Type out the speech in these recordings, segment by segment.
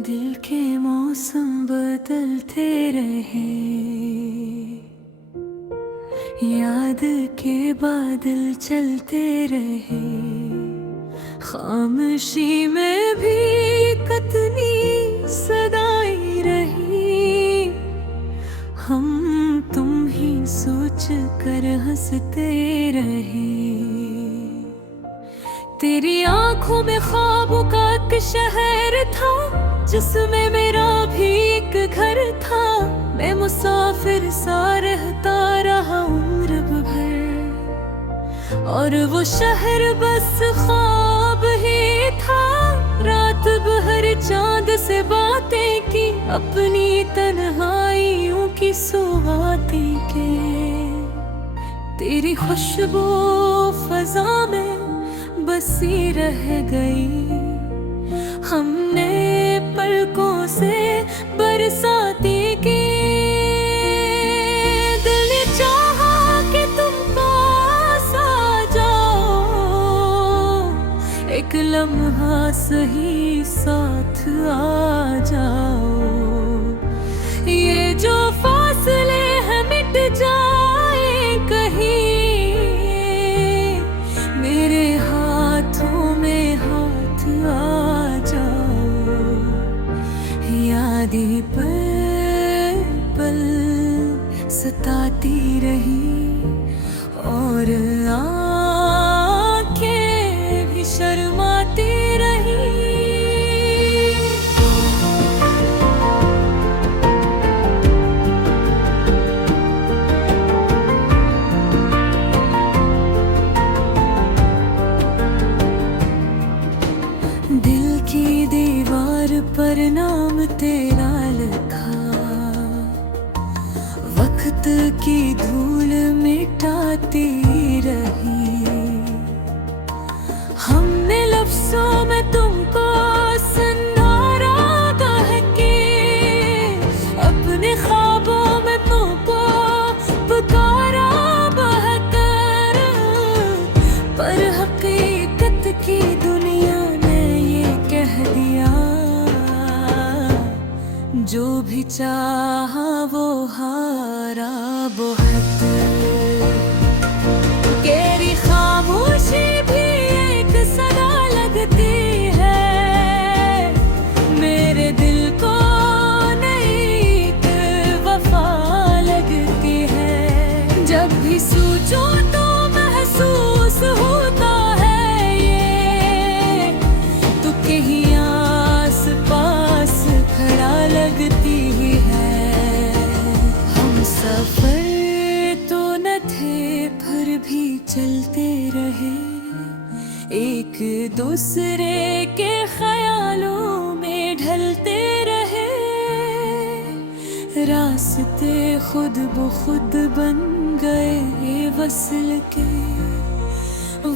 दिल के मौसम बदलते रहे, याद के बादल चलते रहे। खामोशी में भी कितनी सदाई रही, हम तुम ही सोच कर हंसते रहे। तेरी आंखों में ख्वाबों का एक शहर था, जिसमें मेरा भी एक घर था। मैं मुसाफिर सा रहता रहा उम्र भर, और वो शहर बस ख्वाब ही था। रात भर चांद से बातें की, अपनी तन्हाइयों की सुहाती के। तेरी खुशबू फजा में बसी रह गई, हमने पलकों से बरसाती की। दिल ने चाहा कि तुम पास आ जाओ, एक लम्हा सही साथ आ जाओ। ये जो फासले हैं मिट जाए कहीं, मेरे हाथों में हाथ आ जाओ। यादें पल पल सताती रही, और आँखें भी शर्माती रही। दिल की दीवार पर नाम तेरा लिखा, वक्त की धूल मिटाती रही। हमने लफ्जों में तुमको संधारा कह के, अपने ख्वाबों में तुमको पुकारा बहकर। पर हकीकत की दुनिया ने ये कह दिया, जो भी चाहा वो हारा बहुत। तेरी खामोशी भी एक सदा लगती है, मेरे दिल को नई वफा लगती है। जब भी सोचो तो महसूस होता है ये, तो कहीं आस पास खड़ा लगती है। हम सफर तो न थे पर भी चलते रहे, एक दूसरे के ख्यालों में ढलते रहे। रास्ते खुद ब खुद बन गए वसल के,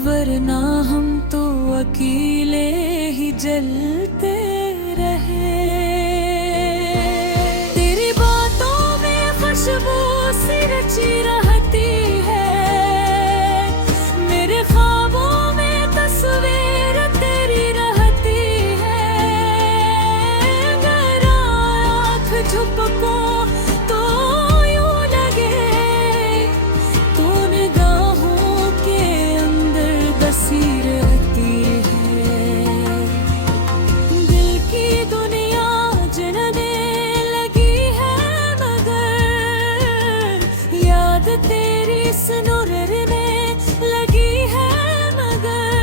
वरना हम तो अकेले ही जलते रहे। तेरी बातों में खुशबू सी रची रहती है, मेरे ख्वाबों में तस्वीर तेरी रहती है। अगर आँख झपको तो यूं लगे, तो निगाहों के अंदर बसी रहती है। दिल की दुनिया जलने लगी है, मगर याद तेरी सुनरने लगी है। मगर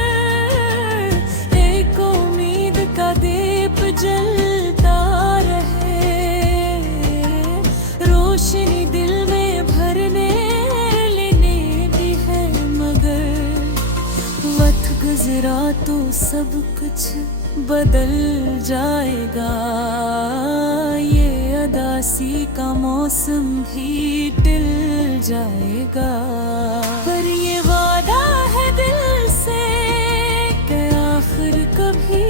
एक उम्मीद का दीप जलता रहे, रोशनी दिल में भरने लेने भी है। मगर वक्त गुजरा तो सब कुछ बदल जाएगा, ये अदासी का मौसम भी टिल जाएगा। पर ये वादा है दिल से कि आखिर कभी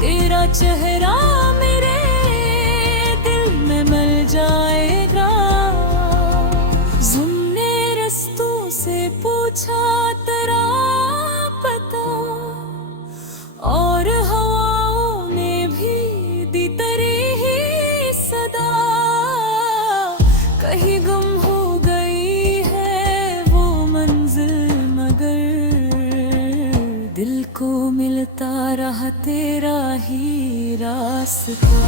तेरा चेहरा मेरे दिल में मिल जाएगा। तुमने रस्तों से पूछा तेरा पता, और हवाओं में भी को मिलता रहा तेरा ही रास्ता।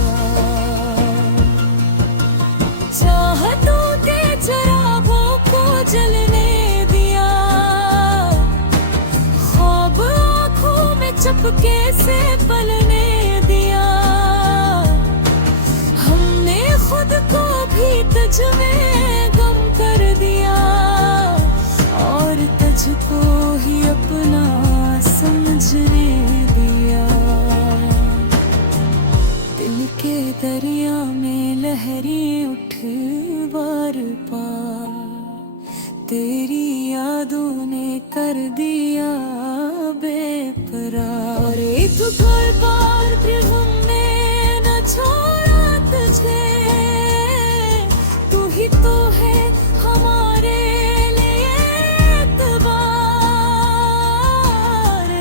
चाहतों के चिरागों को जलने दिया, ख्वाब आँखों में चुपके से पलने दिया। हमने खुद को भी तुझ में गम कर दिया, और तुझको ही अपना समझने दिया। दिल के दरिया में लहरें उठ बार पार, तेरी यादों ने कर दिया बेकरार। एक बार बार भी हमने न छोड़ा तुझे, तू ही तो है हमारे लिए एतबार।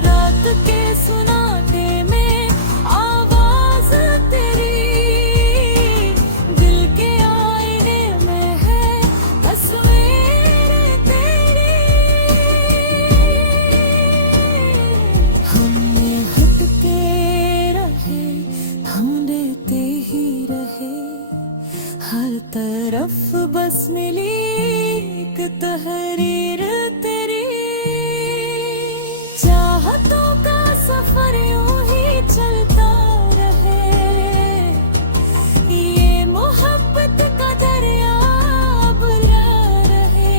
रात के सुनाते में आवाज तेरी, दिल के आईने में है तस्वीर तेरी। हमने हटके रहे, ढूंढते ही रहे, हर तरफ बस मिली एक तहरीर तेरी। चाहतों का सफर यूं ही चलता रहे, ये मोहब्बत का दरिया बुला रहे।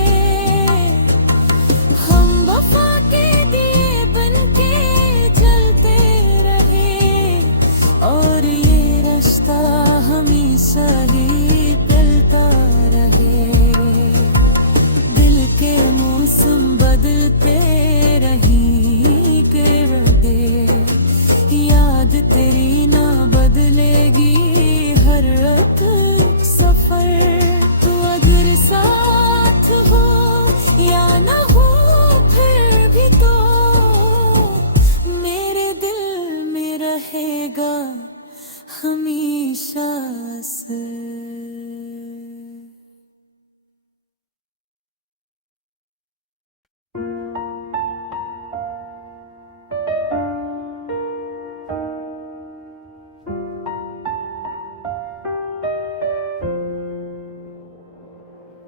हम वफा के दिए बनके जलते रहे, और ये रास्ता हमेशा ही चलता रहे। दिल के मौसम बदलते रही गिरते, याद तेरी ना बदलेगी हर रात सफर। तू अगर साथ हो या ना हो, फिर भी तो मेरे दिल में रहेगा हमेशा से।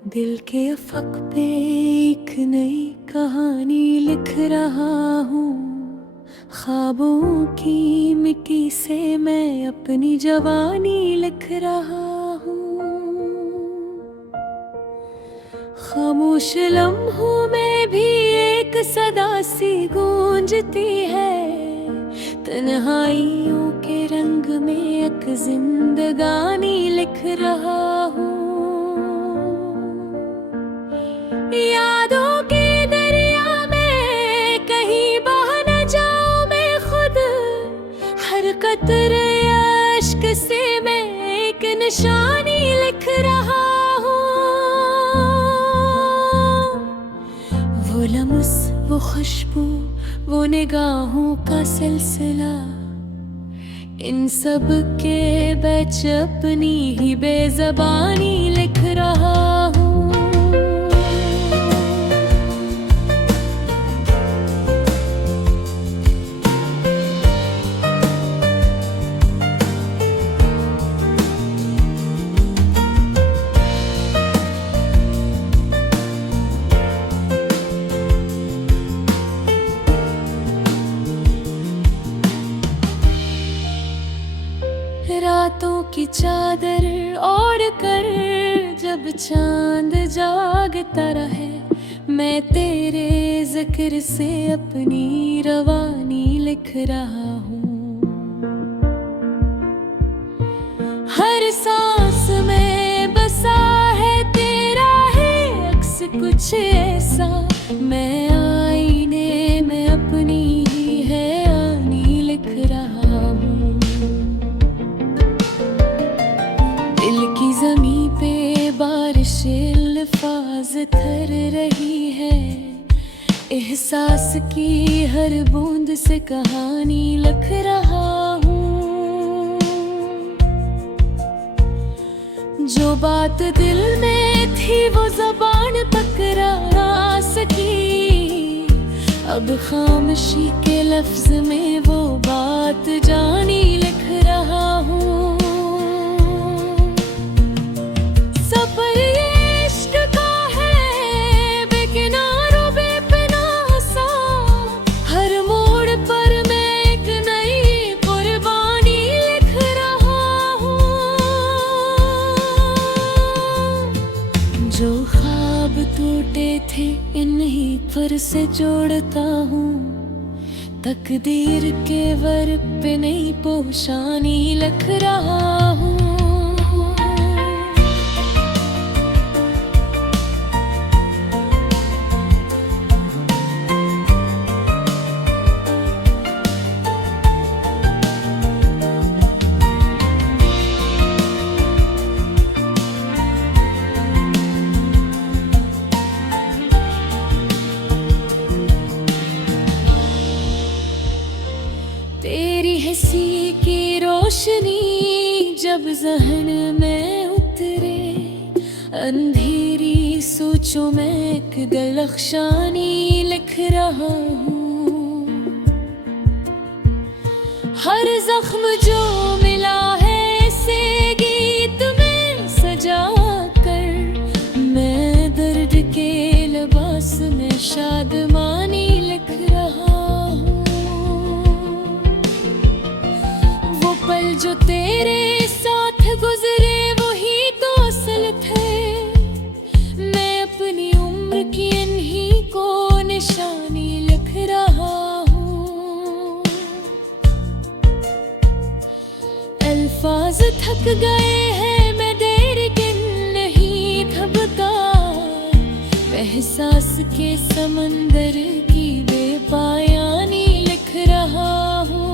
दिल के अफक पे एक नई कहानी लिख रहा हूँ, ख्वाबों की मिट्टी से मैं अपनी जवानी लिख रहा हूँ। खामोश लम्हों में भी एक सदा सी गूंजती है, तन्हाइयों के रंग में एक जिंदगानी लिख रहा हूँ। यादों के दरिया में कहीं बह न जाऊं मैं खुद, हर कतरे अश्क से मैं एक निशानी लिख रहा हूँ। वो लम्स, वो खुशबू, वो निगाहों का सिलसिला, इन सब के बीच अपनी ही बेज़बानी लिख रहा हूँ। रातों की चादर ओढ़ कर जब चांद जागता रहे, मैं तेरे जिक्र से अपनी रवानी लिख रहा हूँ। हर सांस में बसा है तेरा है अक्स, कुछ ऐसा मैं आईने में अपनी ही है आनी लिख रहा हूँ। दिल की ज़मीं पे बारिश अल्फाज थर रही है, एहसास की हर बूंद से कहानी लिख रहा हूँ। जो बात दिल में थी वो ज़बान पकड़ा ना सकी, अब खामोशी के लफ्ज में वो बात जानी लिख रहा हूँ। सफर ये इश्क का है बेकिनारों बेपनाह सा, हर मोड़ पर मैं एक नई कुर्बानी लिख रहा हूँ। जो ख्वाब टूटे थे इन्हीं पर से जोड़ता हूँ, तकदीर के वर पे नई पोशानी लिख रहा हूँ। तेरी हंसी की रोशनी जब ज़हन में उतरे, अंधेरी सोचों में एक दिलख्शानी लिख रहा हूँ। हर जख्म जो मिला है इसे गीत में सजा कर, मैं दर्द के लिबास में शादमानी लिख रहा हूँ। पल जो तेरे साथ गुजरे वही तो असल थे, मैं अपनी उम्र की इन्हीं को निशानी लिख रहा हूँ। अल्फाज थक गए हैं मैं देर गिन नहीं थकता, एहसास के समंदर की बेपायानी लिख रहा हूँ।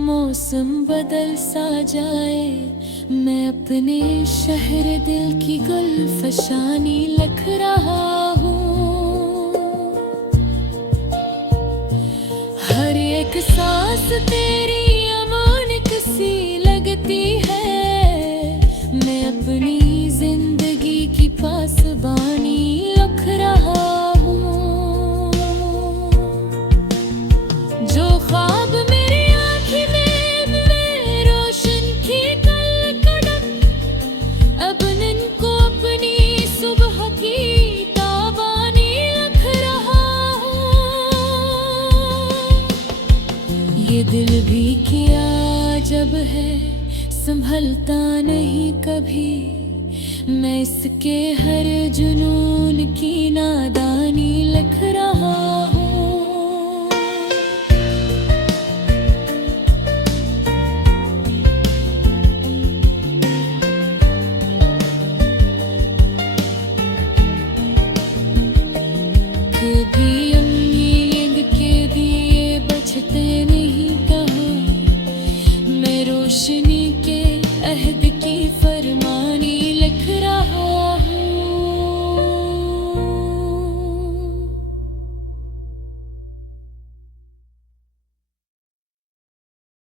मौसम बदल सा जाए, मैं अपने शहर दिल की गुलफशानी लिख रहा हूँ। हर एक सांस तेरी अमानत सी लगती है, मैं अपनी जिंदगी की पासबानी लिख रहा हूँ। जो ख्वाब ये दिल भी किया जब है संभलता नहीं कभी, मैं इसके हर जुनून की नादानी लिख रहा हूँ।